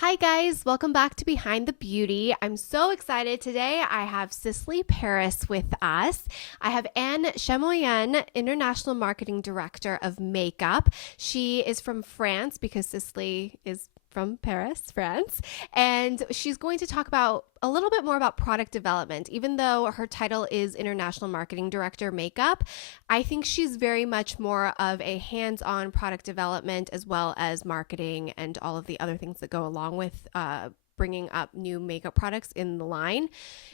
Hi guys, welcome back to Behind the Beauty. I'm so excited today. I have Sisley Paris with us. I have Anne Chamoyan, International Marketing Director of Makeup. She is from France because Sisley is from Paris, France, and she's going to talk about a little bit more about product development. Even though her title is International Marketing Director Makeup, I think she's very much more of a hands-on product development as well as marketing and all of the other things that go along with bringing up new makeup products in the line.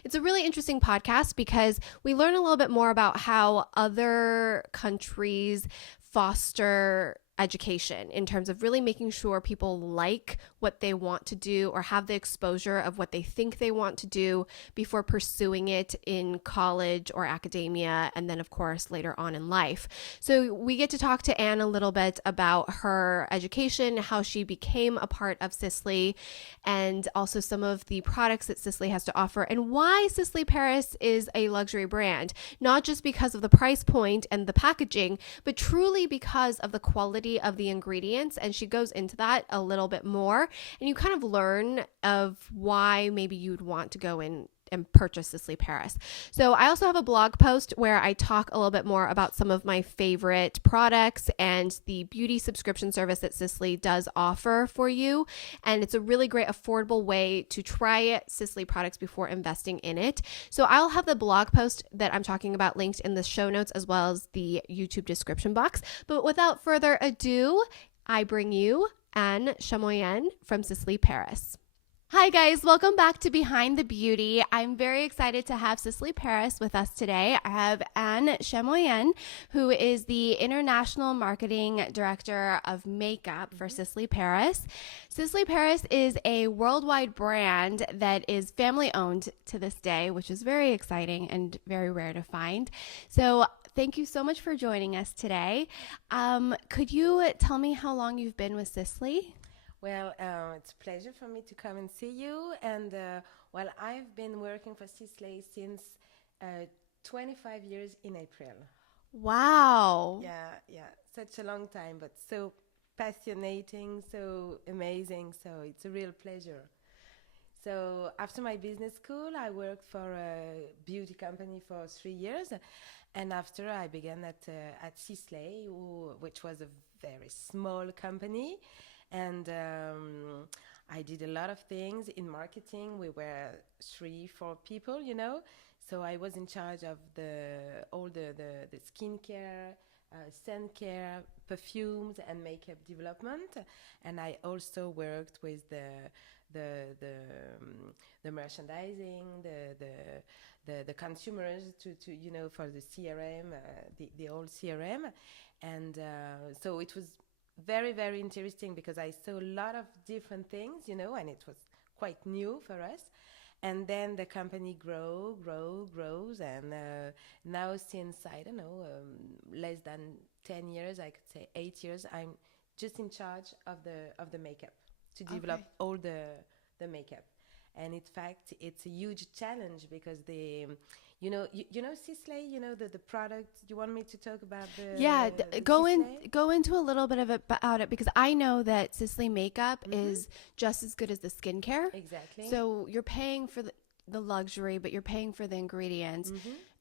It's a really interesting podcast because we learn a little bit more about how other countries foster education in terms of really making sure people like what they want to do or have the exposure of what they think they want to do before pursuing it in college or academia, and then of course later on in life. So we get to talk to Anne a little bit about her education, how she became a part of Sisley, and also some of the products that Sisley has to offer, and why Sisley Paris is a luxury brand, not just because of the price point and the packaging, but truly because of the quality of the ingredients. And she goes into that a little bit more, and you kind of learn of why maybe you'd want to go in and purchase Sisley Paris. So I also have a blog post where I talk a little bit more about some of my favorite products and the beauty subscription service that Sisley does offer for you. And it's a really great affordable way to try Sisley products before investing in it. So I'll have the blog post that I'm talking about linked in the show notes as well as the YouTube description box. But without further ado, I bring you Anne Chamoyan from Sisley Paris. Hi guys, welcome back to Behind the Beauty. I'm very excited to have Sisley Paris with us today. I have Anne Chamoyan, who is the International Marketing Director of Makeup for Sisley Paris. Sisley Paris is a worldwide brand that is family owned to this day, which is very exciting and very rare to find. So thank you so much for joining us today. Could you tell me how long you've been with Sisley? Well, it's a pleasure for me to come and see you. And I've been working for Sisley since 25 years in April. Wow. Yeah, such a long time, but so fascinating, so amazing. So it's a real pleasure. So after my business school, I worked for a beauty company for 3 years, and after I began at Sisley, which was a very small company, and I did a lot of things in marketing. We were 3, 4 people, you know. So I was in charge of the skincare, sun care, perfumes, and makeup development. And I also worked with the merchandising, the consumers to for the CRM, the old CRM, and so it was very, very interesting because I saw a lot of different things, and it was quite new for us. And then the company grows, and now since, I don't know, less than 10 years, I could say 8 years, I'm just in charge of the makeup, to develop all the makeup. And in fact, it's a huge challenge because Sisley, the product. You want me to talk about Yeah, the Sisley? go into a little bit of it about it, because I know that Sisley makeup is just as good as the skincare. Exactly. So you're paying for the luxury, but you're paying for the ingredients.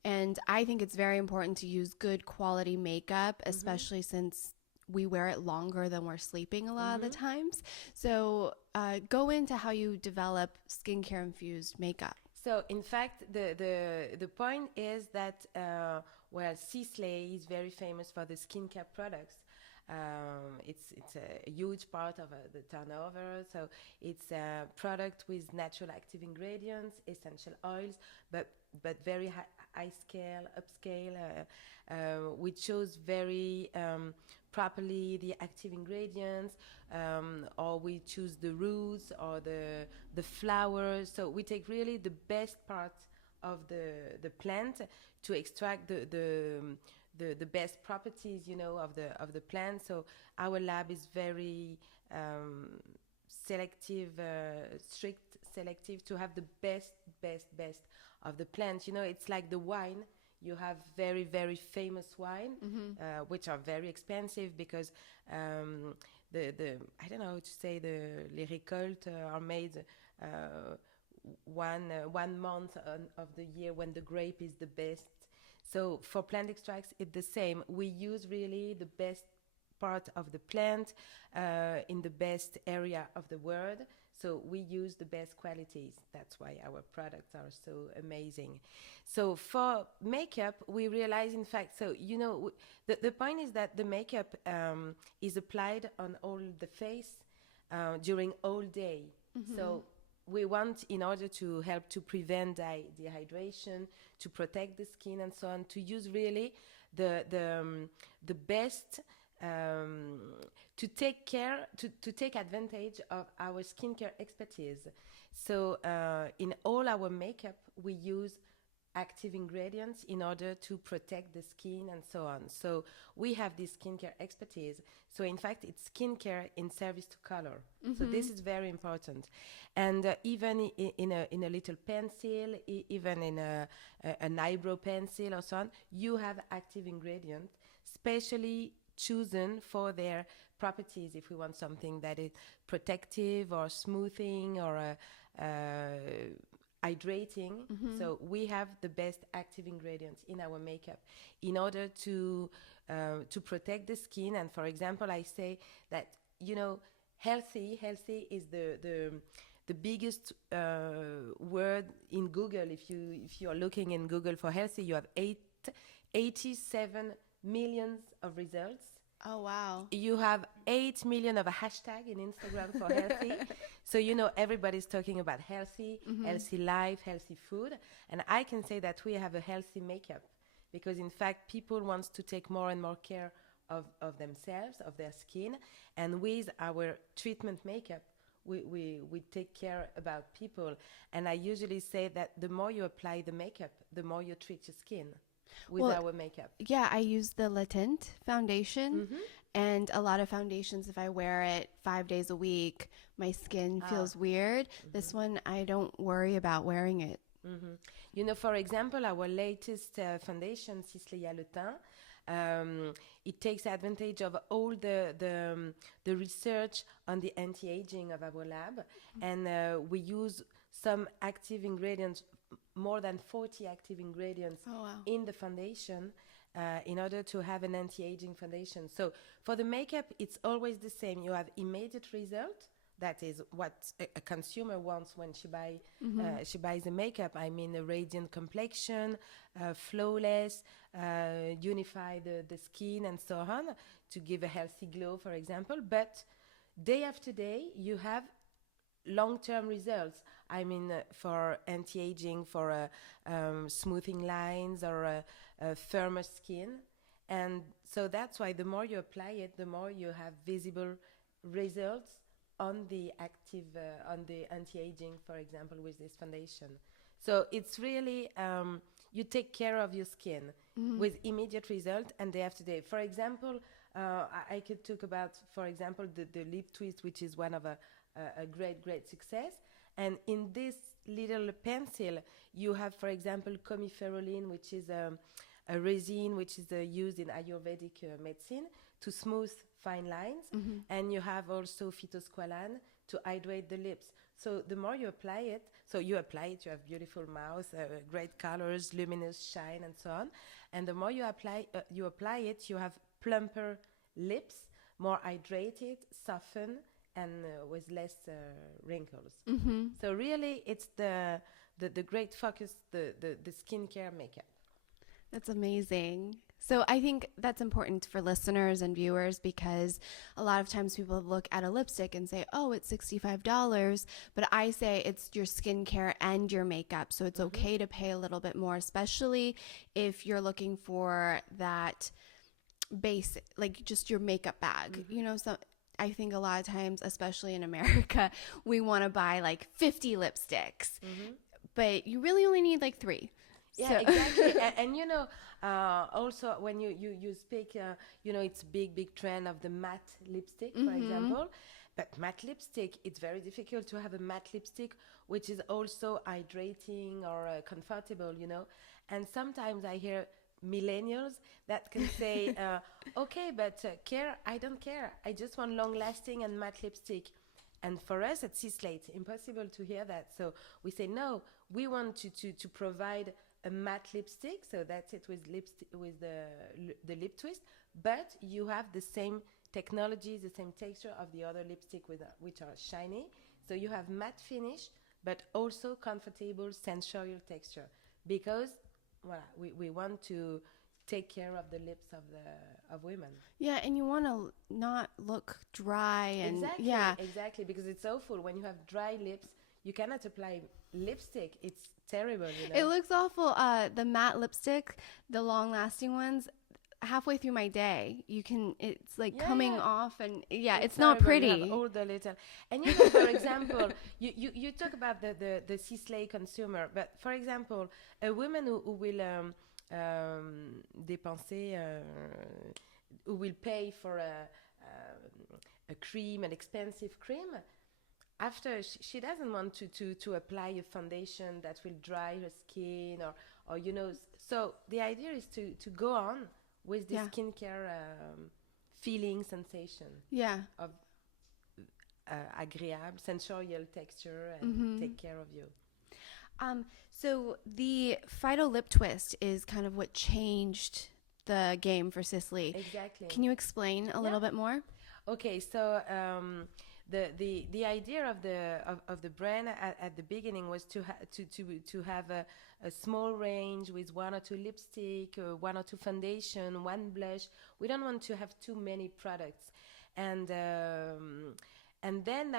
And I think it's very important to use good quality makeup, especially since we wear it longer than we're sleeping a lot of the times. So go into how you develop skincare infused makeup. So in fact, the point is that Sisley is very famous for the skincare products. It's a huge part of the turnover. So it's a product with natural active ingredients, essential oils, but very high scale, upscale. We chose very properly the active ingredients, or we choose the roots or the flowers. So we take really the best part of the plant to extract the best properties, of the plant. So our lab is very selective, strict selective, to have the best of the plant. It's like the wine. You have very, very famous wine, which are very expensive because the I don't know how to say, les récoltes are made one month of the year when the grape is the best. So for plant extracts, it's the same. We use really the best part of the plant in the best area of the world. So we use the best qualities. That's why our products are so amazing. So for makeup, we realize, in fact, so the point is that the makeup is applied on all the face during all day. So we want, in order to help to prevent dehydration, to protect the skin and so on, to use really the best to take advantage of our skincare expertise. So in all our makeup, we use active ingredients in order to protect the skin and so on. So we have this skincare expertise. So in fact, it's skincare in service to color. So this is very important. And even in a little pencil, even in an eyebrow pencil or so on, you have active ingredients, specially chosen for their properties. If we want something that is protective or smoothing or hydrating, so we have the best active ingredients in our makeup in order to protect the skin. And for example, I say that healthy is the biggest word in Google. If you are looking in Google for healthy, you have 87 millions of results. Oh, wow. You have 8 million of a hashtag in Instagram for healthy. So, everybody's talking about healthy, healthy life, healthy food. And I can say that we have a healthy makeup because, in fact, people want to take more and more care of themselves, of their skin. And with our treatment makeup, we take care about people. And I usually say that the more you apply the makeup, the more you treat your skin with our makeup. Yeah, I use the Le Tint foundation, and a lot of foundations, if I wear it 5 days a week, my skin feels weird. This one, I don't worry about wearing it. For example, our latest foundation, Sisley Paris, it takes advantage of all the research on the anti-aging of our lab, and we use some active ingredients, more than 40 active ingredients in the foundation in order to have an anti-aging foundation. So for the makeup, it's always the same. You have immediate result. That is what a consumer wants when she buys a makeup. I mean, a radiant complexion, flawless, unify the skin and so on, to give a healthy glow, for example. But day after day, you have long-term results. I mean, for anti-aging, for smoothing lines or a firmer skin. And so that's why the more you apply it, the more you have visible results on the active, on the anti-aging, for example, with this foundation. So it's really, you take care of your skin with immediate result and day after day. For example, I could talk about, for example, the lip twist, which is one of a great success. And in this little pencil, you have, for example, comiferolin, which is a resin which is used in Ayurvedic medicine to smooth fine lines. And you have also phytosqualane to hydrate the lips. So the more you apply it, you have beautiful mouth, great colors, luminous shine, and so on. And the more you apply it, you have plumper lips, more hydrated, softened, and with less wrinkles. So really, it's the great focus, the skincare makeup. That's amazing. So I think that's important for listeners and viewers, because a lot of times people look at a lipstick and say, oh, it's $65. But I say it's your skincare and your makeup. So it's okay to pay a little bit more, especially if you're looking for that base, like just your makeup bag. So I think a lot of times, especially in America, we want to buy like 50 lipsticks, but you really only need like 3. Yeah, exactly. And also when you speak, it's big trend of the matte lipstick, for example. But matte lipstick, it's very difficult to have a matte lipstick which is also hydrating or comfortable, And sometimes I hear millennials that can say, okay, but care, I don't care. I just want long-lasting and matte lipstick. And for us at Sisley, it's impossible to hear that. So we say, no, we want to provide a matte lipstick, so that's it with the lip twist, but you have the same technology, the same texture of the other lipstick which are shiny. So you have matte finish, but also comfortable sensorial texture, because we want to take care of the lips of women. Yeah, and you want to not look dry and Exactly, because it's awful when you have dry lips. You cannot apply lipstick. It's terrible, you know. It looks awful. The matte lipstick, the long-lasting ones, halfway through my day, it's like coming off, and it's not pretty. You have all the little, and you know, for example, you talk about the Sisley consumer, but for example, a woman who will dépenser, who will pay for a cream, an expensive cream. After she doesn't want to apply a foundation that will dry her skin, or you know. So the idea is to go on with the skincare feeling sensation of agréable sensorial texture, and take care of you. So the Phyto Lip Twist is kind of what changed the game for Sisley. Exactly. Can you explain a little bit more? Okay, so the idea of the brand at the beginning was to have a small range with one or two lipstick, one or two foundation, one blush. We don't want to have too many products, and then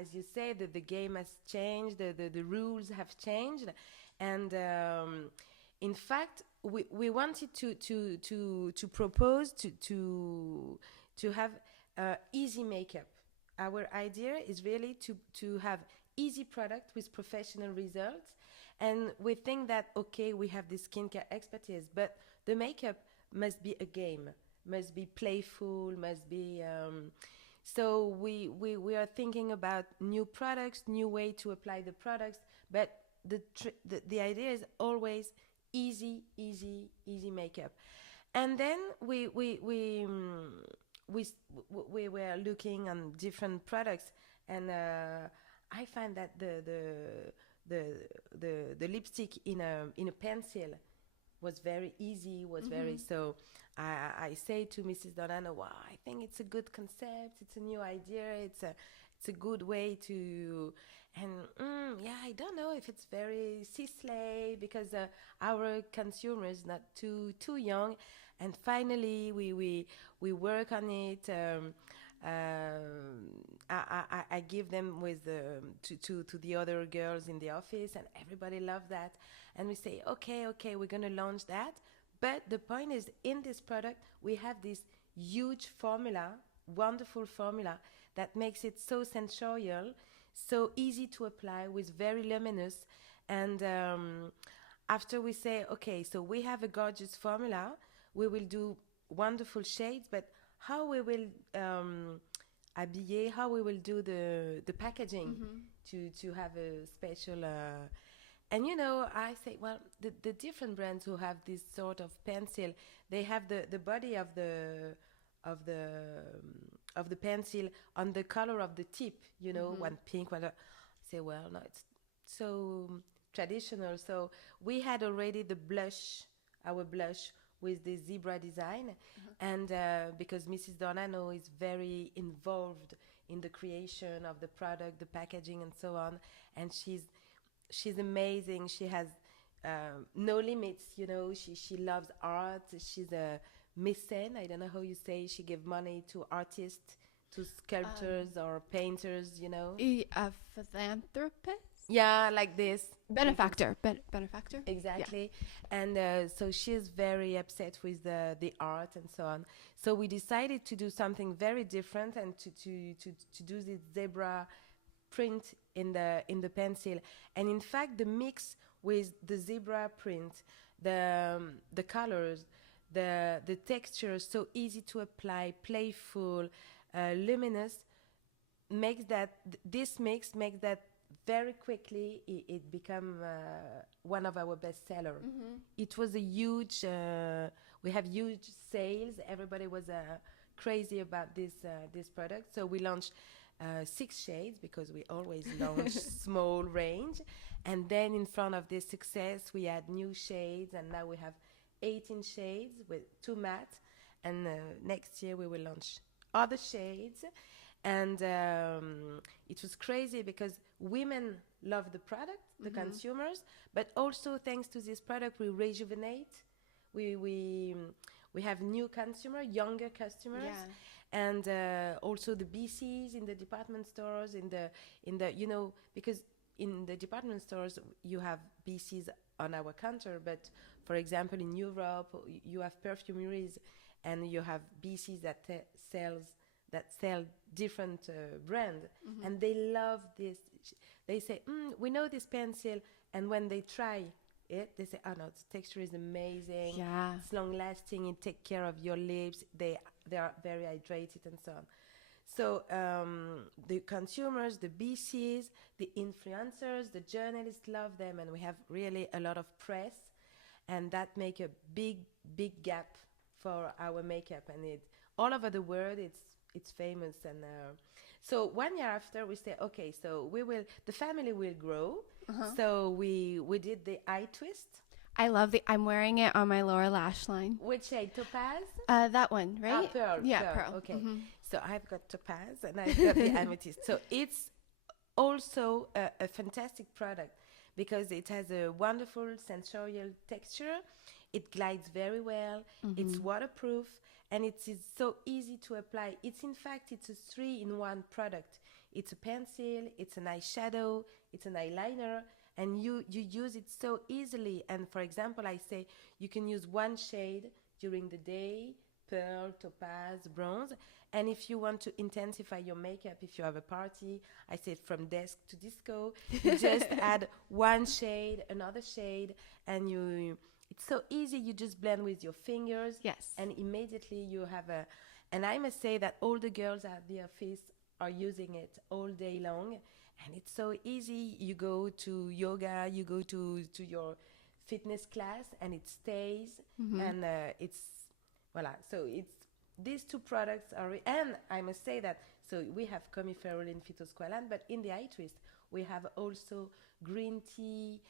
as you say, the game has changed, the rules have changed, and in fact we wanted to propose to have easy makeup. Our idea is really to have easy product with professional results. And we think that, okay, we have this skincare expertise, but the makeup must be a game, must be playful, must be... so we are thinking about new products, new way to apply the products, but the idea is always easy makeup. And then we were looking on different products, and I find that the lipstick in a pencil was very easy, very, so I say to Mrs. Donano, wow, I think it's a good concept, it's a new idea, it's a good way to, and I don't know if it's very Sisley, because our consumer is not too young. And finally, we work on it. I give them with to the other girls in the office, and everybody loved that. And we say, okay, we're gonna launch that. But the point is, in this product, we have this huge formula, wonderful formula that makes it so sensorial, so easy to apply, with very luminous. And after we say, okay, so we have a gorgeous formula. We will do wonderful shades, but how we will habiller, how we will do the packaging to have a special... and you know, I say, well, the different brands who have this sort of pencil, they have the body of the pencil on the color of the tip, you know, one pink, one... I say, well, no, it's so traditional. So we had already the blush, our blush, with the zebra design, and because Mrs. Donano is very involved in the creation of the product, the packaging, and so on, and she's amazing. She has no limits, you know. She loves art. She's a mécène. I don't know how you say. She gives money to artists, to sculptors or painters, you know. A philanthropist? Yeah, like this. Benefactor. Benefactor? Exactly. Yeah. And so she's very upset with the art and so on. So we decided to do something very different, and to do this zebra print in the pencil. And in fact, the mix with the zebra print, the colors, the texture, so easy to apply, playful, luminous, makes that very quickly it became one of our best sellers. It was a huge, we have huge sales. Everybody was crazy about this product. So we launched 6 shades because we always launch small range. And then in front of this success, we had new shades, and now we have 18 shades with 2 matte. And next year we will launch other shades. And it was crazy because women love the product, the consumers, but also thanks to this product, we rejuvenate. We have new consumer, younger customers, and also the BCs in the department stores, in the because in the department stores you have BCs on our counter, but for example in Europe you have perfumeries and you have BCs that sell different brand, and they love this. They say, we know this pencil, and when they try it, they say, oh no, the texture is amazing. Yeah. It's long lasting. It takes care of your lips. They are very hydrated and so on. So the consumers, the BCs, the influencers, the journalists love them, and we have really a lot of press, and that make a big gap for our makeup, and it all over the world. It's famous, and so 1 year after we say, okay, so the family will grow. So we did the eye twist. I love I'm wearing it on my lower lash line. Which shade? Topaz? That one, right? Pearl. Yeah, pearl. Okay. So I've got topaz and I've got the amethyst. So it's also a fantastic product because it has a wonderful sensorial texture. It glides very well. It's waterproof. And it is so easy to apply. It's a 3-in-1 product. It's a pencil, it's an eyeshadow, it's an eyeliner, and you use it so easily. And for example, I say you can use 1 shade during the day, pearl, topaz, bronze. And if you want to intensify your makeup, if you have a party, I say from desk to disco, you just add 1 shade, another shade, and it's so easy. You just blend with your fingers. Yes. And immediately you have and I must say that all the girls at the office are using it all day long. And it's so easy. You go to yoga, you go to your fitness class, and it stays. And it's, voila. So these 2 products are, and I must say that, so we have Comiferol phytosqualane, but in the eye twist, we have also green tea,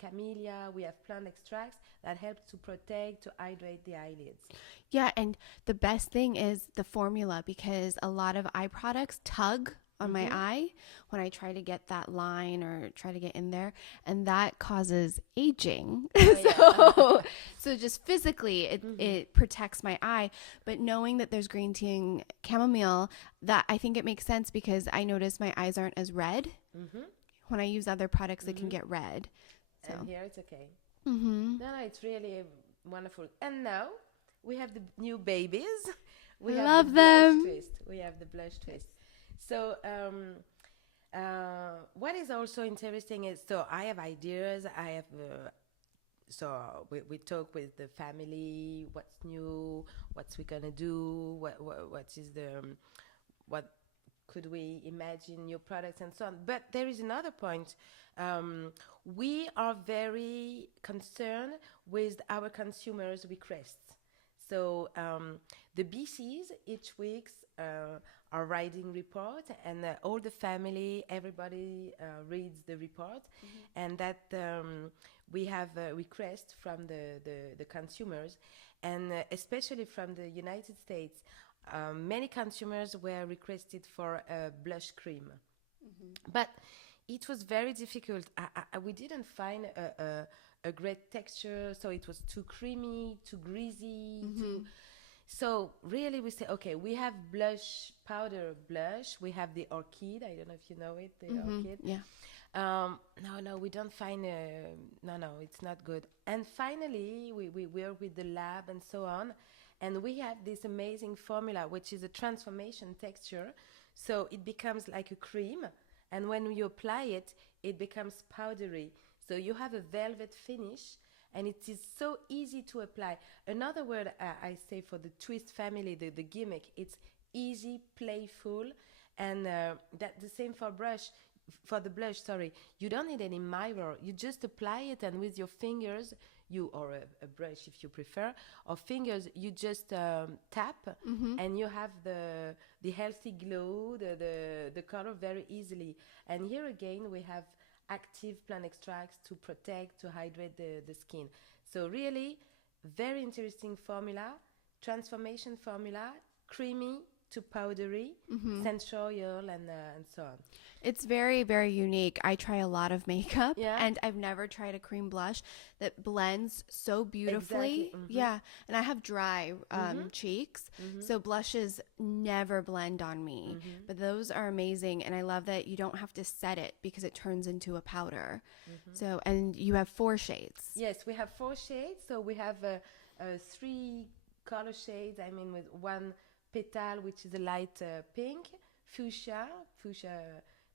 camellia, we have plant extracts that help to protect, to hydrate the eyelids. Yeah, and the best thing is the formula, because a lot of eye products tug on my eye when I try to get that line or try to get in there, and that causes aging. So just physically it protects my eye, but knowing that there's green tea and chamomile, that I think it makes sense because I notice my eyes aren't as red. When I use other products, it can get red. So. And here it's okay. No, it's really wonderful. And now we have the new babies. We love the them. Blush twist. We have the blush twist. So what is also interesting is, so I have ideas. I have so we talk with the family. What's new? What's we gonna do? What is what could we imagine new products and so on. But there is another point. We are very concerned with our consumers' requests. So the BCs each week are writing report, and all the family, everybody reads the report, and that we have a request from the consumers, and especially from the United States. Many consumers were requested for a blush cream, but it was very difficult. We didn't find a great texture, so it was too creamy, too greasy. So really we say, okay, we have blush, powder blush. We have the orchid. I don't know if you know it, the orchid. Yeah. No, we don't find, no, it's not good. And finally, we work with the lab and so on. And we have this amazing formula, which is a transformation texture. So it becomes like a cream. And when you apply it, it becomes powdery. So you have a velvet finish, and it is so easy to apply. Another word I say for the twist family, the gimmick, it's easy, playful, and that the same for brush. for the blush, sorry, you don't need any mirror. You just apply it, and with your fingers, you or a brush if you prefer, or fingers, you just tap, and you have the healthy glow, the color very easily. And here again, we have active plant extracts to protect, to hydrate the skin. So really, very interesting formula, transformation formula, creamy to powdery, sensorial, and so on. It's very, very unique. I try a lot of makeup, Yeah. and I've never tried a cream blush that blends so beautifully. Exactly. Yeah, and I have dry cheeks, so blushes never blend on me. But those are amazing, and I love that you don't have to set it because it turns into a powder. So, and you have 4 shades. Yes, we have 4 shades. So we have 3 color shades. I mean, with one petal, which is a light pink, fuchsia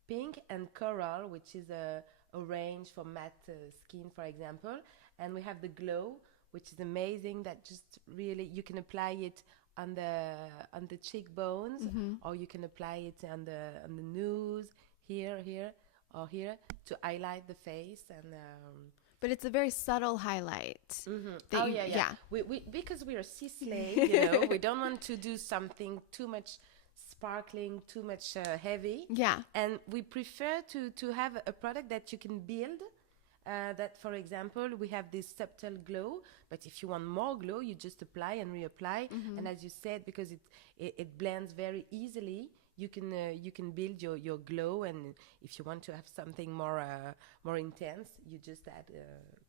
pink, and coral, which is a orange for matte skin, for example. And we have the glow, which is amazing. That just really, you can apply it on the cheekbones, or you can apply it on the nose, here, or here, to highlight the face. And But it's a very subtle highlight. oh, yeah. We because we are Sisley, we don't want to do something too much sparkling, too much heavy. Yeah. And we prefer to have a product that you can build. That, for example, we have this subtle glow, but if you want more glow, you just apply and reapply. And as you said, because it blends very easily, you can build your glow. And if you want to have something more intense, you just add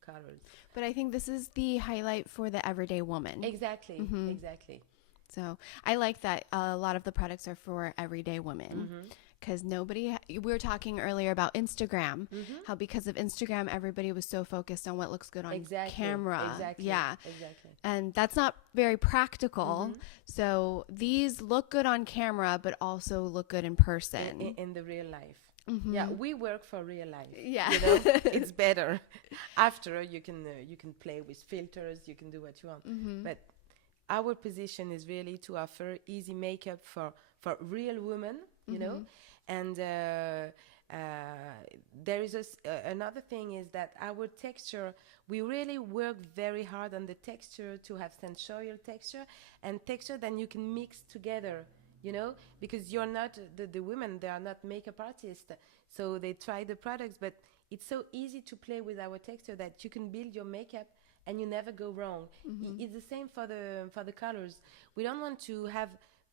colors. But I think this is the highlight for the everyday woman. Exactly, exactly. So I like that a lot of the products are for everyday women. Because we were talking earlier about Instagram, how because of Instagram, everybody was so focused on what looks good on camera. Exactly. Yeah. Exactly. And that's not very practical. So these look good on camera, but also look good in person. In the real life. Yeah, we work for real life. Yeah. It's better. After you can play with filters, you can do what you want. But our position is really to offer easy makeup for real women, and there is another thing is that our texture, we really work very hard on the texture to have sensorial texture and texture that you can mix together, because you're not, the women, they are not makeup artists, so they try the products, but it's so easy to play with our texture that you can build your makeup and you never go wrong. It's the same for the colors. We don't want to have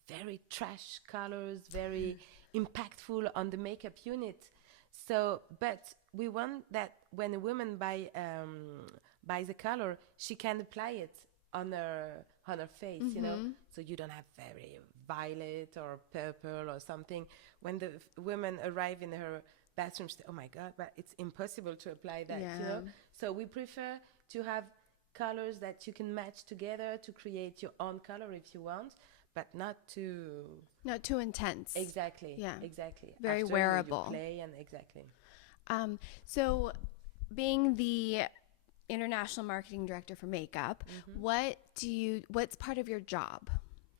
very trash colors, very impactful on the makeup unit. So, but we want that when a woman buys a color, she can apply it on her face, So you don't have very violet or purple or something. When the women arrive in her bathroom, she say, "Oh my God, but it's impossible to apply that." So we prefer to have colors that you can match together to create your own color if you want, but not too intense. Exactly. Yeah. Exactly. Very After wearable. You play and exactly. So being the international marketing director for makeup, what's part of your job?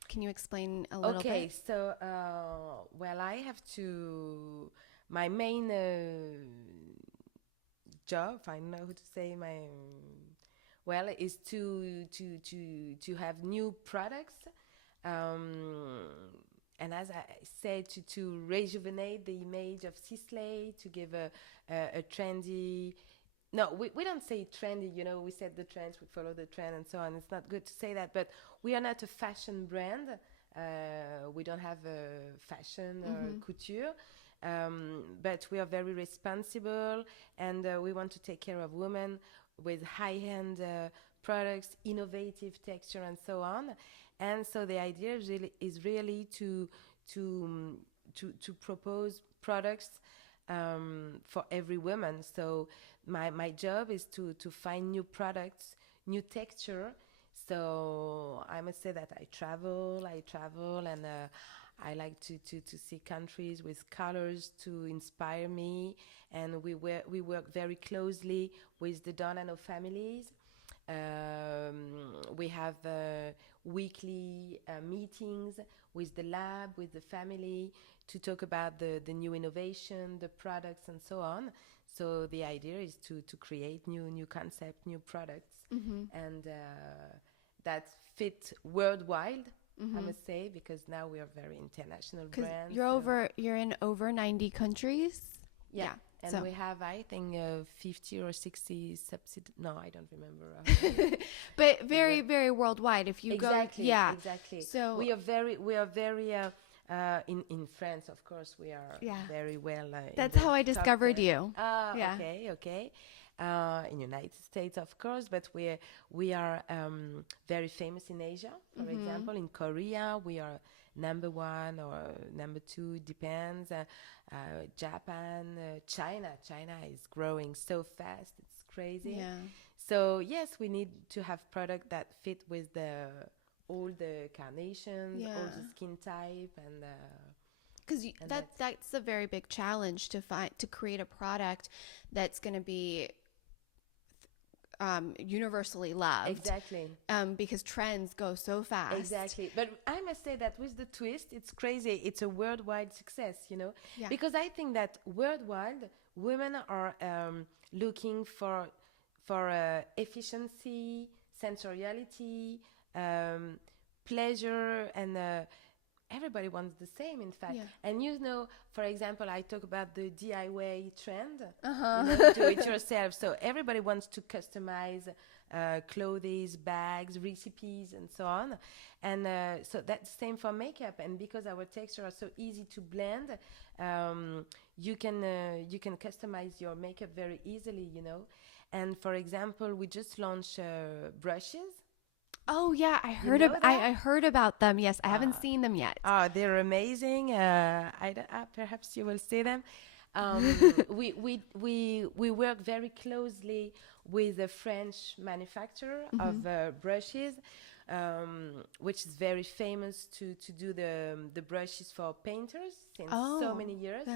Can you explain a little bit? Okay, so I have to, my main job, I don't know how to say, is to have new products, and as I said, to rejuvenate the image of Sisley, to give a trendy. No, we don't say trendy, we set the trends, we follow the trend and so on. It's not good to say that, but we are not a fashion brand. We don't have fashion or couture, but we are very responsible, and we want to take care of women with high-end products, innovative texture, and so on. And so the idea is really to propose products for every woman. So my job is to find new products, new texture. So I must say that I travel, and I like to see countries with colors to inspire me. And we work very closely with the Donano families. We have weekly meetings with the lab, with the family, to talk about the new innovation, the products, and so on. So the idea is to create new concept, new products, and that fit worldwide. I must say, because now we are very international brand. You're in over 90 countries. Yeah. And we have, I think, 50 or 60 No, I don't remember. But very, very worldwide. If you go, yeah, exactly. So we are very. In France, of course, we are very well. That's how I discovered you. Okay. In United States, of course, but we are very famous in Asia. For example, in Korea, we are number 1 or number 2, depends. Japan, China is growing so fast; it's crazy. Yeah. So yes, we need to have product that fit with all the carnations, all the skin type, and because that's a very big challenge to create a product that's going to be universally loved. Exactly. Because trends go so fast. Exactly. But I must say that with the twist, it's crazy. It's a worldwide success, Yeah. because I think that worldwide women are looking for efficiency, sensoriality, pleasure, and everybody wants the same, in fact. Yeah. And for example, I talk about the DIY trend, do it yourself. So everybody wants to customize clothes, bags, recipes, and so on. And so that's the same for makeup. And because our textures are so easy to blend, you can customize your makeup very easily, And for example, we just launched brushes. Oh yeah, I heard about them. Yes, I haven't seen them yet. They're amazing. Perhaps you will see them. We work very closely with a French manufacturer of brushes, which is very famous to do the brushes for painters since so many years,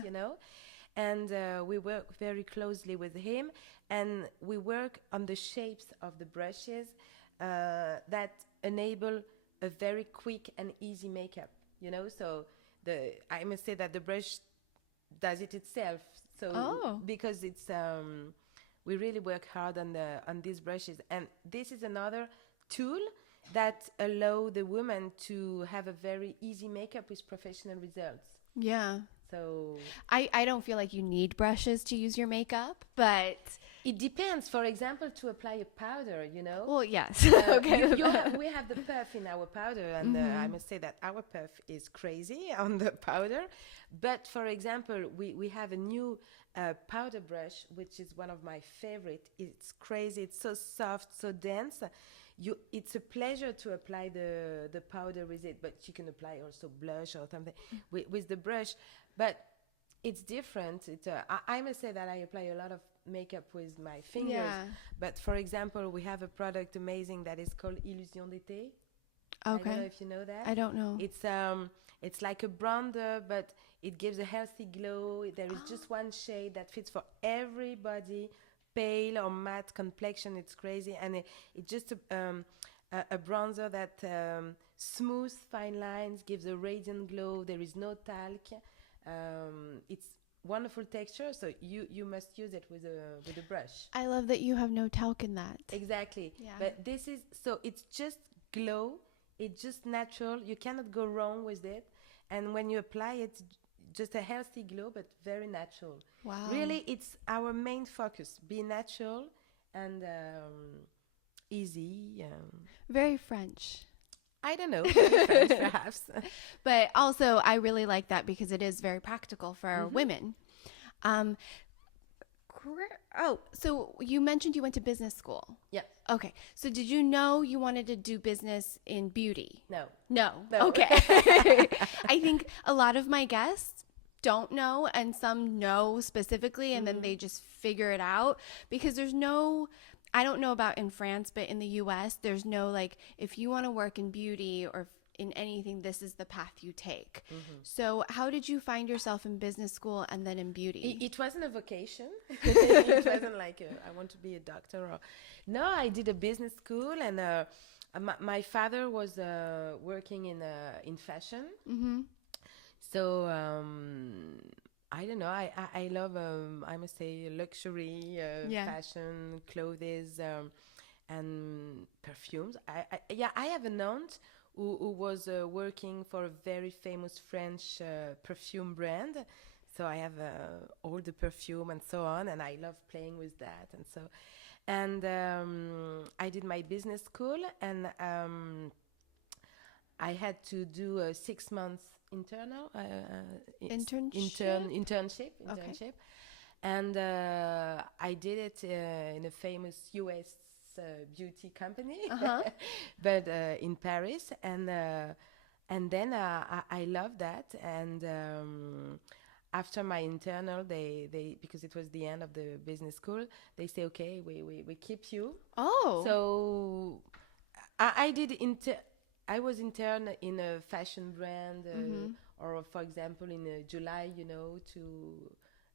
And we work very closely with him, and we work on the shapes of the brushes that enable a very quick and easy makeup, So I must say that the brush does it itself. So because it's we really work hard on these brushes, and this is another tool that allow the woman to have a very easy makeup with professional results. Yeah. So I don't feel like you need brushes to use your makeup, but it depends. For example, to apply a powder, Well, yes. Okay. We have the puff in our powder, and I must say that our puff is crazy on the powder. But for example, we have a new powder brush, which is one of my favorite. It's crazy. It's so soft, so dense. It's a pleasure to apply the powder with it, but you can apply also blush or something with the brush. But it's different. I must say that I apply a lot of makeup with my fingers. Yeah. But for example, we have a product amazing that is called Illusion d'été. Okay. I don't know if you know that. I don't know. It's like a bronzer, but it gives a healthy glow. There is just one shade that fits for everybody, pale or matte complexion. It's crazy, and it's just a bronzer that smooths fine lines, gives a radiant glow. There is no talc. It's wonderful texture, so you must use it with a brush. I love that you have no talc in that. Exactly. Yeah. But it's just glow. It's just natural. You cannot go wrong with it. And when you apply it, just a healthy glow, but very natural. Wow. Really, it's our main focus. Be natural and easy. Very French. I don't know, French, perhaps. But also, I really like that because it is very practical for women. So you mentioned you went to business school. Yeah. Okay. So did you know you wanted to do business in beauty? No. Okay. I think a lot of my guests don't know, and some know specifically, and then they just figure it out, because there's no... I don't know about in France, but in the US, there's no, like, if you want to work in beauty or in anything, this is the path you take. So how did you find yourself in business school and then in beauty? It wasn't a vocation. It wasn't like, I want to be a doctor. No, I did a business school, and my father was working in fashion. So I don't know. I love I must say luxury, Yeah. fashion, clothes, and perfumes. I have an aunt who was working for a very famous French perfume brand. So I have all the perfume and so on, and I love playing with that. And I did my business school, and I had to do a 6 months Internship? Okay. internship, and I did it in a famous U.S. Beauty company, Uh-huh. but in Paris, and then I loved that, and after my internal, they because it was the end of the business school, they say, okay, we keep you. Oh. So I did I was intern in a fashion brand, or for example, in July, to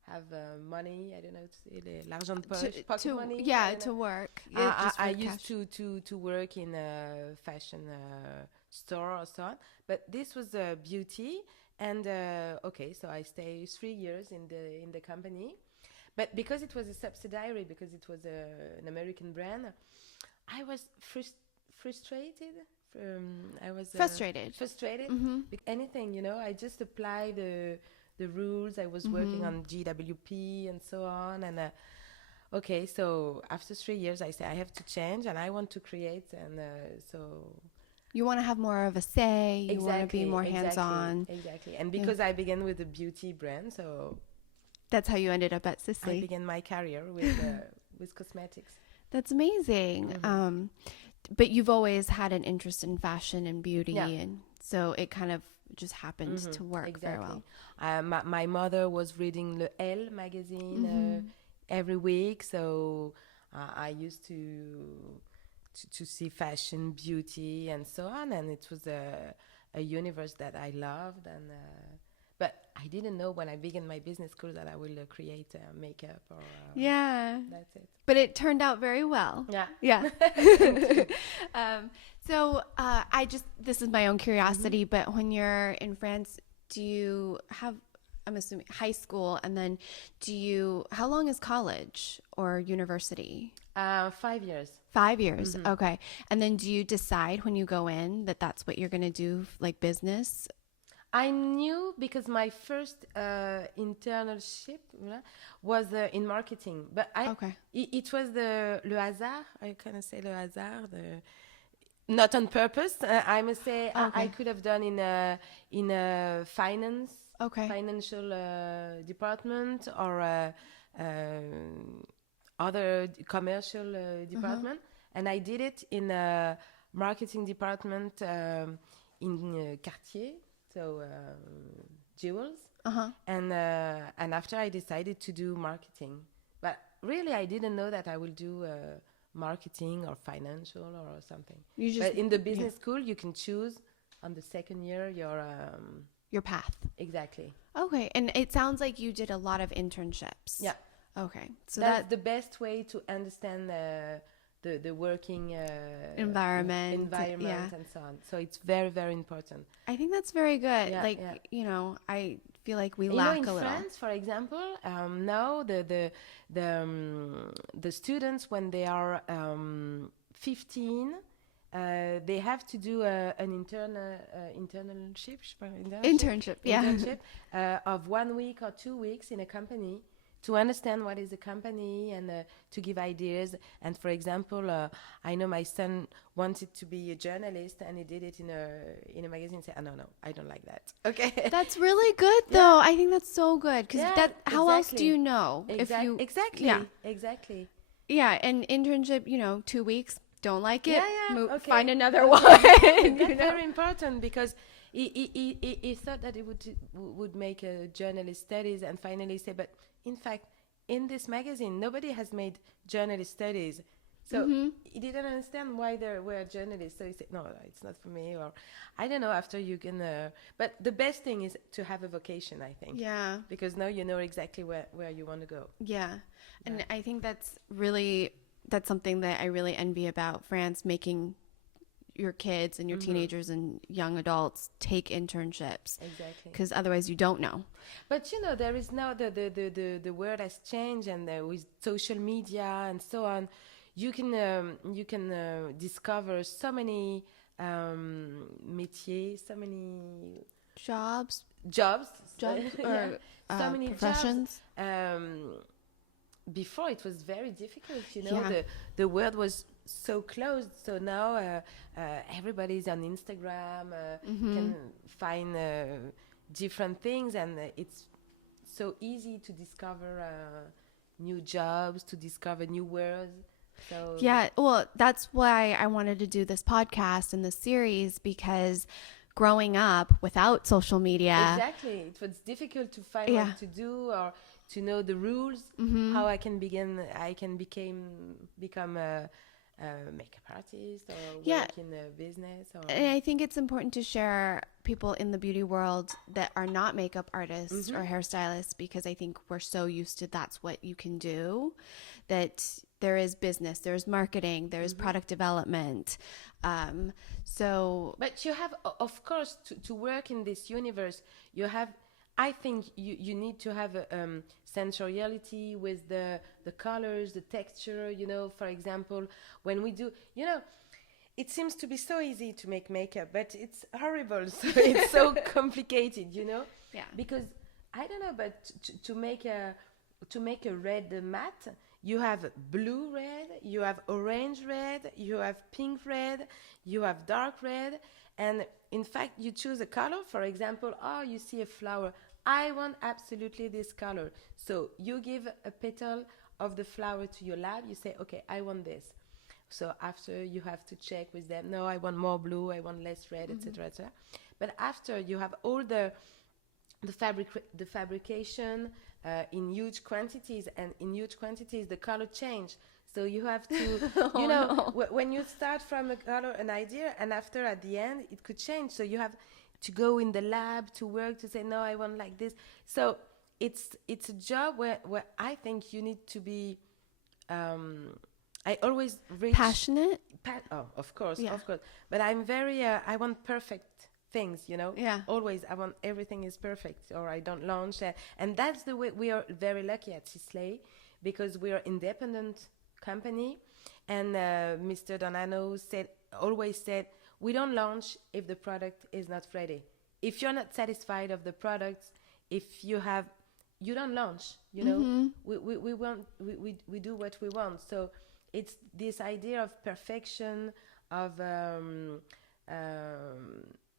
have money. I don't know to say l'argent de poche, pocket money. Yeah, to work. I used to work in a fashion store or so on, but this was beauty, and okay, so I stayed 3 years in the company, but because it was a subsidiary, because it was an American brand, I was frustrated. I was Frustrated. frustrated. Mm-hmm. Anything, I just apply the rules. I was working on GWP and so on, and okay, so after 3 years, I say I have to change, and I want to create, and so You want to have more of a say. You want to be more hands-on. Exactly, and because I began with a beauty brand, so that's how you ended up at I Sisley. began my career with cosmetics. That's amazing. But you've always had an interest in fashion and beauty, and so it kind of just happened to work very well. My mother was reading Le Elle magazine every week, so I used to see fashion, beauty, and so on, and it was a universe that I loved, and but I didn't know when I began my business school that I will create makeup or that's it. But it turned out very well. Yeah. So this is my own curiosity, but when you're in France, do you have, I'm assuming, high school, and then how long is college or university? 5 years. 5 years, okay. And then do you decide when you go in that that's what you're going to do, like business? I knew because my first internship was in marketing, but it was le hasard. I kind of say le hasard, not on purpose. I must say I could have done in a finance, financial department, or other commercial department, and I did it in a marketing department in Cartier. So jewels, and after I decided to do marketing, but really I didn't know that I will do marketing or financial or something. But in the business school, you can choose on the second year your path. Exactly. Okay, and it sounds like you did a lot of internships. Yeah. Okay, so that's the best way to understand the working environment and so on. So it's very, very important. I think that's very good. I feel like we lack a little. In France, for example, now the students, when they are 15, they have to do an internship of 1 week or 2 weeks in a company, to understand what is a company and to give ideas. And for example, I know my son wanted to be a journalist, and he did it in a magazine. Say, no, I don't like that. Okay, that's really good though. I think that's so good, because how else do you know exactly. Yeah, an internship, 2 weeks. Don't like it. Find another one. That's very important, because he thought that he would make a journalist studies, and finally say, but in fact, in this magazine, nobody has made journalist studies. So he didn't understand why there were journalists. So he said, no, it's not for me. Or I don't know, after you can... but the best thing is to have a vocation, I think. Yeah. Because now you know exactly where you want to go. Yeah. And I think that's something that I really envy about France, making your kids and your teenagers and young adults take internships. Exactly. Because otherwise you don't know. But you know, there is now the world has changed, and with social media and so on, you can discover so many métiers, so many Jobs jobs, or so many professions. jobs. Before it was very difficult, you know. Yeah. The world was so closed. So now everybody's on Instagram, can find different things, and it's so easy to discover new jobs, to discover new worlds. So Yeah, well, that's why I wanted to do this podcast and this series, because growing up without social media, exactly, it was difficult to find Yeah. what to do or to know the rules. How I can become a makeup artist or Yeah. work in a business. Or and I think it's important to share people in the beauty world that are not makeup artists or hairstylists, because I think we're so used to that's what you can do, that there is business, there's marketing, there's product development. So But you have, of course, to work in this universe, you have, I think you need to have a sensoriality with the colors, the texture, you know. For example, when we do, you know, it seems to be so easy to make makeup, but it's horrible. So it's so complicated, you know. Yeah. Because I don't know, but to make a red matte, you have blue red, you have orange red, you have pink red, you have dark red, and in fact you choose a color. For example, you see a flower, I want absolutely this color, so you give a petal of the flower to your lab, you say, okay, I want this. So after you have to check with them, no, I want more blue, I want less red, etc., etc. But after you have all the fabrication in huge quantities, and in huge quantities the color change. So you have to, you know, when you start from a color, an idea, and after at the end it could change. So you have to go in the lab to work to say, no, I want like this. So it's a job where I think you need to be. I always reach passionate. of course, Yeah. of course. But I'm very. I want perfect things, you know. Yeah. Always, I want everything is perfect, or I don't launch. And that's the way we are very lucky at Sisley, because we are independent company. And Mr. Donano always said, we don't launch if the product is not ready. If you're not satisfied of the product, if you don't launch. You know, we do what we want. So it's this idea of perfection, of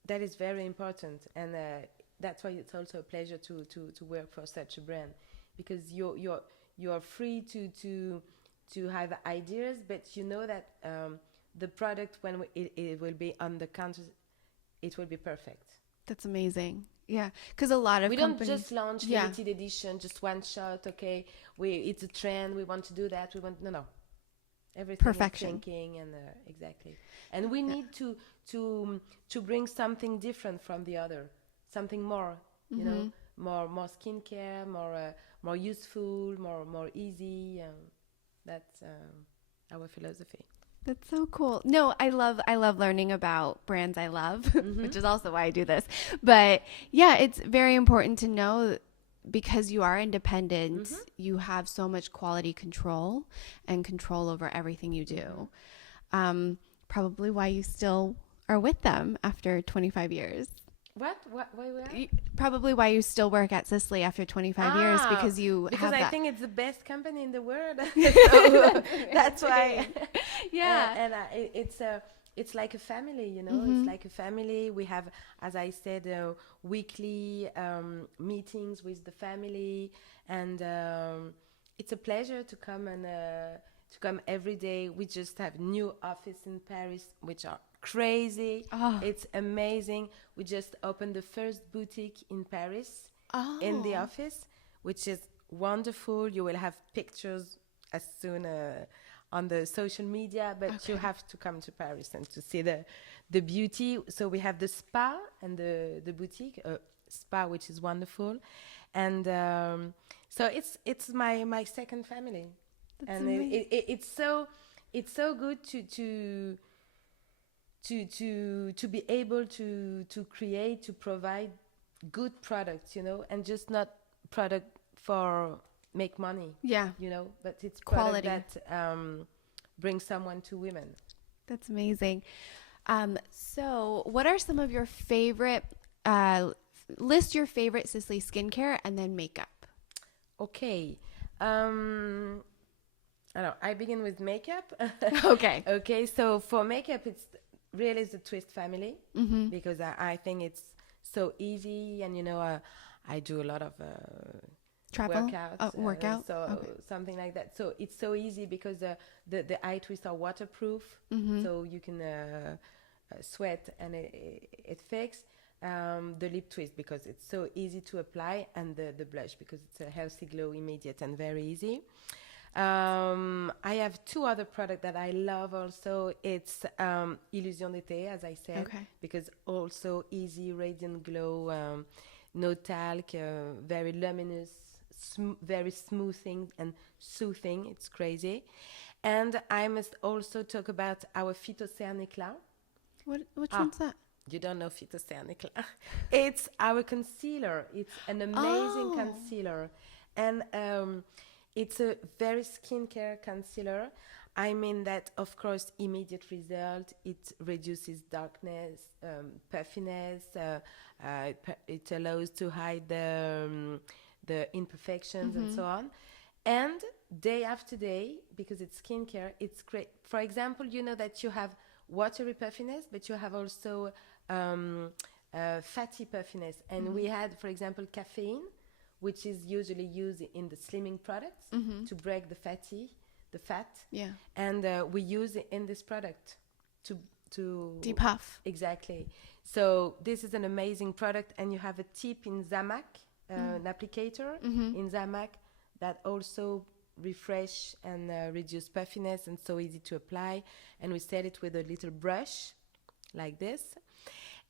that is very important, and that's why it's also a pleasure to work for such a brand, because you're free to have ideas, but you know that the product, when it will be on the counter, it will be perfect. That's amazing. Yeah, because a lot of We companies don't just launch Yeah. limited edition, just one shot. Okay, it's a trend. We want to do that. We want no. Everything Perfection. is thinking, and exactly. And we need to bring something different from the other, something more, you know, more skincare, more useful, more easy. That's our philosophy. That's so cool. No, I love learning about brands I love, which is also why I do this. But yeah, it's very important to know, because you are independent, you have so much quality control and control over everything you do. Probably why you still are with them after 25 years. What? Why we are? Probably why you still work at Sisley after 25 years, because you because have I that. think it's the best company in the world. So that's why. Yeah. And it's like a family, you know. It's like a family. We have, as I said, weekly meetings with the family, and it's a pleasure to come and to come every day. We just have new office in Paris, which are crazy. It's amazing. We just opened the first boutique in Paris in the office, which is wonderful. You will have pictures as soon on the social media, but you have to come to Paris and to see the beauty. So we have the spa and the boutique, spa, which is wonderful, and so it's my second family. That's and it's so good to be able to create, to provide good products, you know, and just not product for make money, Yeah. you know, but it's Quality. product that brings someone to women. That's amazing. So what are some of your favorite, list your favorite Sisley skincare and then makeup. Okay. I know. I begin with makeup. Okay. Okay, so for makeup, it's really the Twist family because I think it's so easy, and you know, I do a lot of Travel? workouts, Workout? so Okay. something like that. So it's so easy because the eye twists are waterproof, so you can sweat and it fixes. The lip twist because it's so easy to apply, and the blush because it's a healthy glow, immediate and very easy. I have two other products that I love also. It's Illusion d'été, as I said, Okay. because also easy, radiant glow, no talc, very luminous, very smoothing and soothing. It's crazy. And I must also talk about our Phytocerne Éclat. Which one's that? You don't know Phytocerne Éclat. It's our concealer. It's an amazing concealer. And it's a very skincare concealer. I mean that, of course, immediate result. It reduces darkness, puffiness. It allows to hide the imperfections and so on. And day after day, because it's skincare, it's great. For example, you know that you have watery puffiness, but you have also fatty puffiness. And we had, for example, caffeine, which is usually used in the slimming products to break the fat. Yeah. And we use it in this product to Depuff. Exactly. So this is an amazing product, and you have a tip in Zamac, an applicator in Zamac that also refresh and reduce puffiness, and so easy to apply. And we set it with a little brush like this.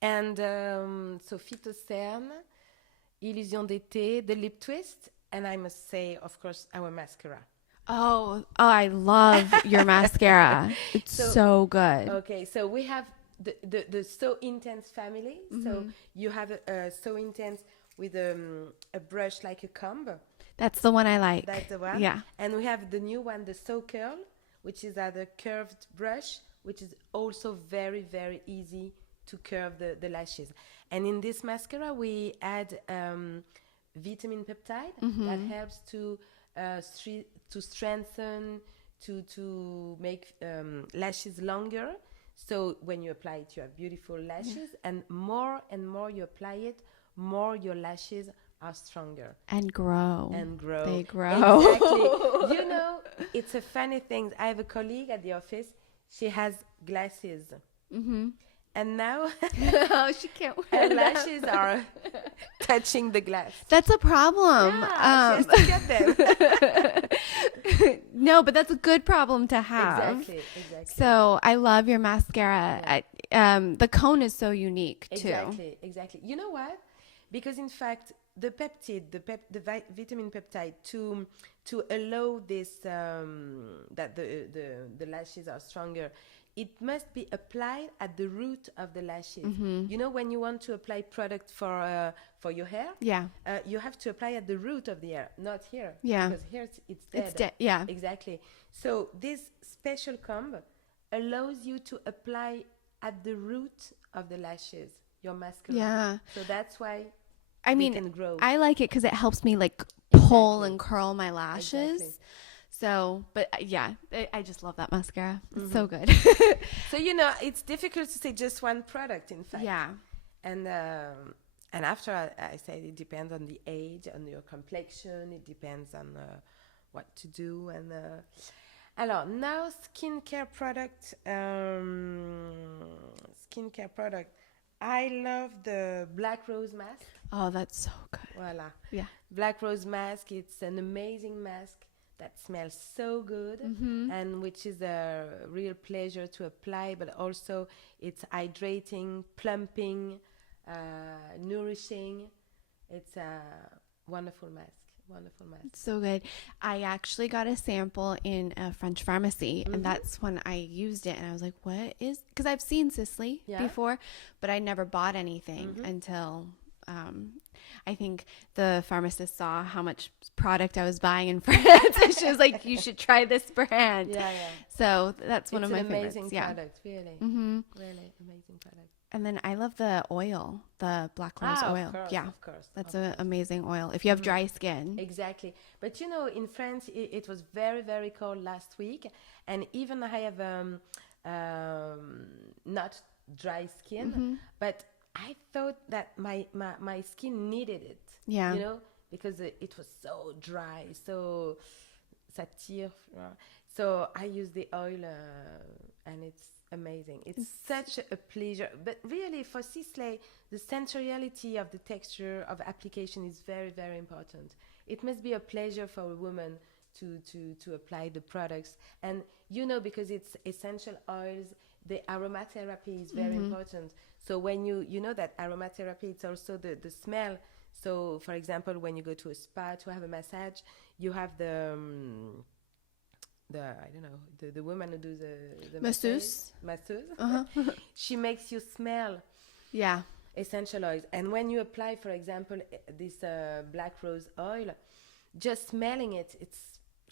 And so Phytocerne, Illusion d'été, the lip twist, and I must say, of course, our mascara. Oh, I love your mascara. It's so good. Okay, so we have the So Intense family. So you have a So Intense with a brush like a comb. That's the one I like. That's the one. Yeah. And we have the new one, the So Curl, which is a curved brush, which is also very, very easy to curve the lashes. And in this mascara, we add vitamin peptide that helps to strengthen, to make lashes longer. So when you apply it, you have beautiful lashes, and more you apply it, more your lashes are stronger. And grow. They grow. Exactly. You know, it's a funny thing. I have a colleague at the office. She has glasses. And now Oh, she can't wear her lashes are touching the glass. That's a problem. Yeah, she has to get them. No, but that's a good problem to have. Exactly. So I love your mascara. The cone is so unique too. Exactly. You know what? Because in fact, the peptide, the vitamin peptide, to allow this that the lashes are stronger, it must be applied at the root of the lashes. You know, when you want to apply product for your hair, you have to apply at the root of the hair, not here. Yeah, because here it's dead. It's dead. Yeah, exactly. So this special comb allows you to apply at the root of the lashes your mascara. Yeah. So that's why I mean, can grow. I like it because it helps me like pull and curl my lashes. Exactly. So, but yeah, I just love that mascara. It's so good. So, you know, it's difficult to say just one product, in fact. Yeah. And after I said it depends on the age, on your complexion, it depends on what to do. And alors, now skincare product. I love the Black Rose mask. Oh, that's so good. Voila. Yeah. Black Rose mask. It's an amazing mask that smells so good and which is a real pleasure to apply, but also it's hydrating, plumping, nourishing. It's a wonderful mask. wonderful mask. It's so good. I actually got a sample in a French pharmacy, and that's when I used it, and I was like, what is, because I've seen Sisley before, but I never bought anything until I think the pharmacist saw how much product I was buying in France, and she was like, you should try this brand. Yeah. So that's one of my favorites. Amazing Yeah. product, really. Really amazing product. And then I love the oil, the black rose oil. Of course. That's an amazing oil if you have dry skin. Exactly. But you know, in France, it was very, very cold last week. And even I have not dry skin, but I thought that my skin needed it. Yeah. You know, because it was so dry, so ça tire. So I use the oil and it's amazing. It's such a pleasure. But really, for Sisley, the sensuality of the texture of application is very, very important. It must be a pleasure for a woman to apply the products. And, you know, because it's essential oils, the aromatherapy is very important. So when you know that aromatherapy, it's also the smell. So, for example, when you go to a spa to have a massage, you have the I don't know, the woman who does the masseuse. She makes you smell essential oils. And when you apply, for example, this black rose oil, just smelling it,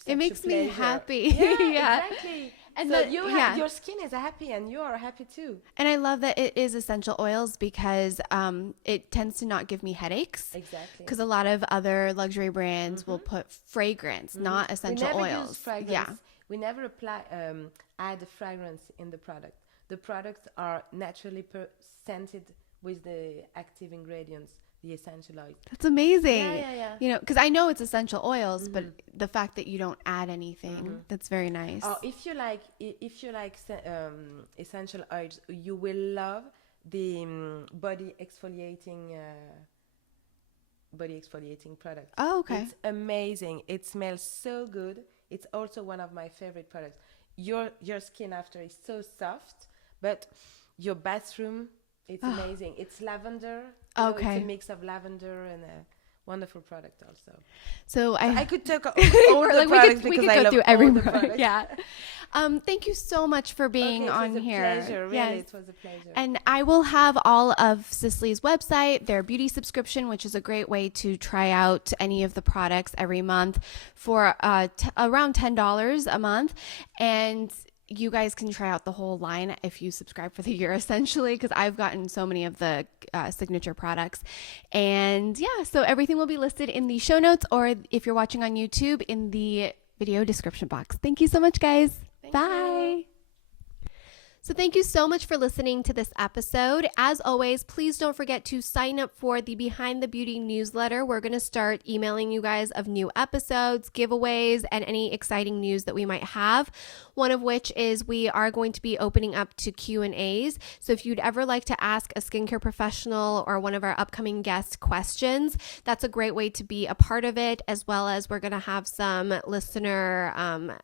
it makes me happy. Yeah, exactly. And so your skin is happy and you are happy too. And I love that it is essential oils because it tends to not give me headaches. Exactly. Because a lot of other luxury brands will put fragrance, not essential oils. We never use fragrance. Yeah. We never apply add fragrance in the product. The products are naturally scented with the active ingredients, the essential oils. That's amazing. Yeah. You know, because I know it's essential oils, but the fact that you don't add anything, that's very nice. Oh, if you like essential oils, you will love the body exfoliating product. Oh, okay. It's amazing. It smells so good. It's also one of my favorite products. Your skin after is so soft, but your bathroom, it's amazing. It's lavender. Okay. It's a mix of lavender and a wonderful product also. So I could talk all the products we could because I go love through every all the product. products. Yeah. Thank you so much for being on here. It was a pleasure. Really, it was a pleasure. And I will have all of Sisley's website, their beauty subscription, which is a great way to try out any of the products every month for around $10 a month. And you guys can try out the whole line if you subscribe for the year, essentially, because I've gotten so many of the signature products. And yeah, so everything will be listed in the show notes, or if you're watching on YouTube, in the video description box. Thank you so much, guys. Bye. So thank you so much for listening to this episode. As always, please don't forget to sign up for the Behind the Beauty newsletter. We're going to start emailing you guys of new episodes, giveaways, and any exciting news that we might have. One of which is we are going to be opening up to Q&As. So if you'd ever like to ask a skincare professional or one of our upcoming guests questions, that's a great way to be a part of it, as well as we're going to have some listener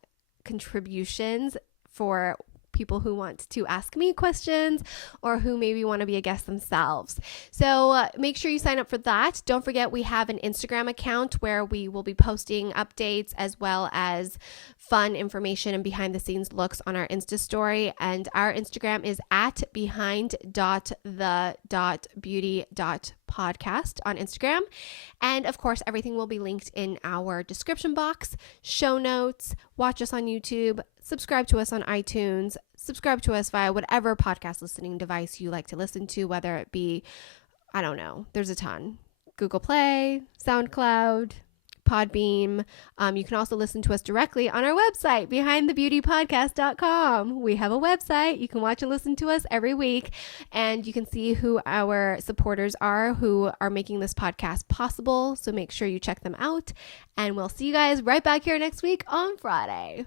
contributions for people who want to ask me questions or who maybe want to be a guest themselves. So make sure you sign up for that. Don't forget, we have an Instagram account where we will be posting updates as well as fun information and behind the scenes looks on our Insta story. And our Instagram is at behind.the.beauty.podcast on Instagram. And of course, everything will be linked in our description box, show notes. Watch us on YouTube, subscribe to us on iTunes, subscribe to us via whatever podcast listening device you like to listen to, whether it be, I don't know, there's a ton. Google Play, SoundCloud, Podbeam. You can also listen to us directly on our website, behindthebeautypodcast.com. We have a website. You can watch and listen to us every week, and you can see who our supporters are who are making this podcast possible. So make sure you check them out, and we'll see you guys right back here next week on Friday.